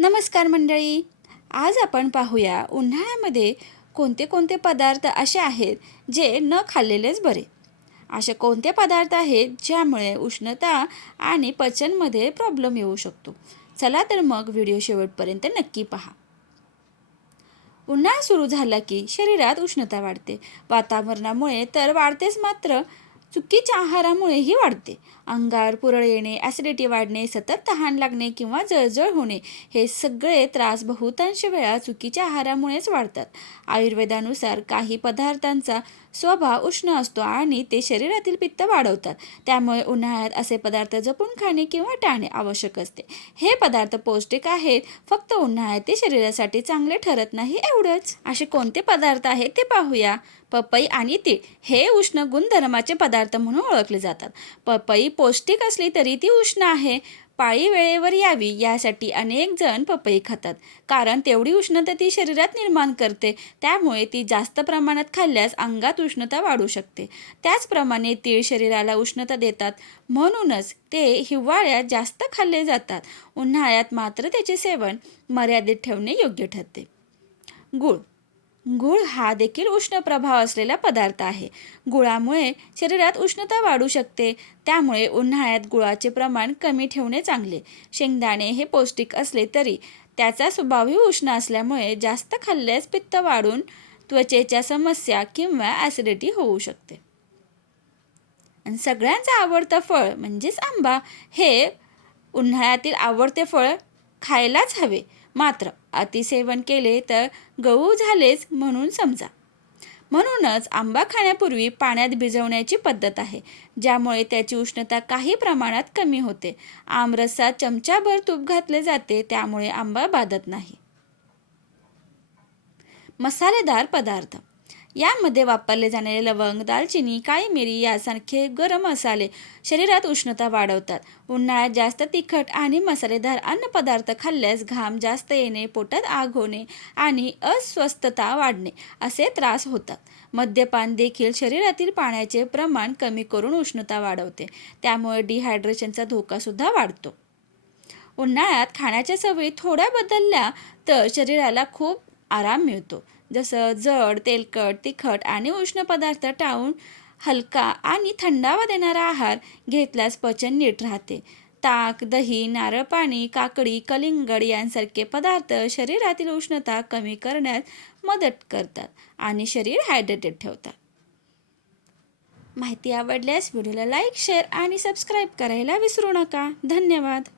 नमस्कार मंडळी. आज आपण पाहूया उन्हाळ्यामध्ये कोणते कोणते पदार्थ असे आहेत जे न खाल्लेलेच बरे. असे कोणते पदार्थ आहेत ज्यामुळे उष्णता आणि पचनमध्ये प्रॉब्लेम येऊ शकतो. चला तर मग व्हिडिओ शेवटपर्यंत नक्की पहा. उन्हाळा सुरू झाला की शरीरात उष्णता वाढते. वातावरणामुळे तर वाढतेच, मात्र चुकीच्या आहारामुळेही वाढते. अंगावर पुरळ येणे, ॲसिडिटी वाढणे, सतत तहान लागणे किंवा जळजळ होणे हे सगळे त्रास बहुतांश वेळा चुकीच्या आहारामुळेच वाढतात. आयुर्वेदानुसार काही पदार्थांचा स्वभाव उष्ण असतो आणि ते शरीरातील पित्त वाढवतात. त्यामुळे उन्हाळ्यात असे पदार्थ जपून खाणे किंवा टाळणे आवश्यक असते. हे पदार्थ पौष्टिक आहेत, फक्त उन्हाळ्यात ते शरीरासाठी चांगले ठरत नाही एवढंच. असे कोणते पदार्थ आहेत ते पाहूया. पपई आणि तीळ हे उष्ण गुणधर्माचे पदार्थ म्हणून ओळखले जातात. पपई पौष्टिक असली तरी ती उष्ण आहे. पाळी वेळेवर यावी यासाठी अनेक जण पपई खातात, कारण तेवढी उष्णता ती शरीरात निर्माण करते. त्यामुळे ती जास्त प्रमाणात खाल्ल्यास अंगात उष्णता वाढू शकते. त्याचप्रमाणे तीळ शरीराला उष्णता देतात, म्हणूनच ते हिवाळ्यात जास्त खाल्ले जातात. उन्हाळ्यात मात्र त्याचे सेवन मर्यादित ठेवणे योग्य ठरते. गूळ गूळ हा देखील उष्ण प्रभाव असलेला पदार्थ आहे. गुळामुळे शरीरात उष्णता वाढू शकते. त्यामुळे उन्हाळ्यात गुळाचे प्रमाण कमी ठेवणे चांगले. शेंगदाणे हे पौष्टिक असले तरी त्याचा स्वभावही उष्ण असल्यामुळे जास्त खाल्ल्यास पित्त वाढून त्वचेच्या समस्या किंवा ॲसिडिटी होऊ शकते. आणि सगळ्यांचं आवडतं फळ म्हणजेच आंबा हे उन्हाळ्यातील आवडते फळ खायलाच हवे, मात्र अतिसेवन केले तर गळू झालेच म्हणून समजा. म्हणूनच आंबा खाण्यापूर्वी पाण्यात भिजवण्याची पद्धत आहे, ज्यामुळे त्याची उष्णता काही प्रमाणात कमी होते. आमरसात चमचाभर तूप घातले जाते, त्यामुळे आंबा बाधत नाही. मसालेदार पदार्थ यामध्ये वापरले जाणारे लवंग, दालचिनी, काळी मिरी यासारखे गरम मसाले शरीरात उष्णता वाढवतात. उन्हाळ्यात जास्त तिखट आणि मसालेदार अन्नपदार्थ खाल्ल्यास घाम जास्त येणे, पोटात आग होणे आणि अस्वस्थता वाढणे असे त्रास होतात. मद्यपान देखील शरीरातील पाण्याचे प्रमाण कमी करून उष्णता वाढवते. त्यामुळे डिहायड्रेशनचा धोकासुद्धा वाढतो. उन्हाळ्यात खाण्याच्या सवयी थोड्या बदलल्या तर शरीराला खूप आराम मिळतो. जसं जड, तेलकट, तिखट आणि उष्ण पदार्थ टाळून हलका आणि थंडावा देणारा आहार घेतल्यास पचन नीट राहते. ताक, दही, नारळ पाणी, काकडी, कलिंगड यांसारखे पदार्थ शरीरातील उष्णता कमी करण्यात मदत करतात आणि शरीर हायड्रेटेड ठेवतात. माहिती आवडल्यास व्हिडिओला लाईक, शेअर आणि सबस्क्राईब करायला विसरू नका. धन्यवाद.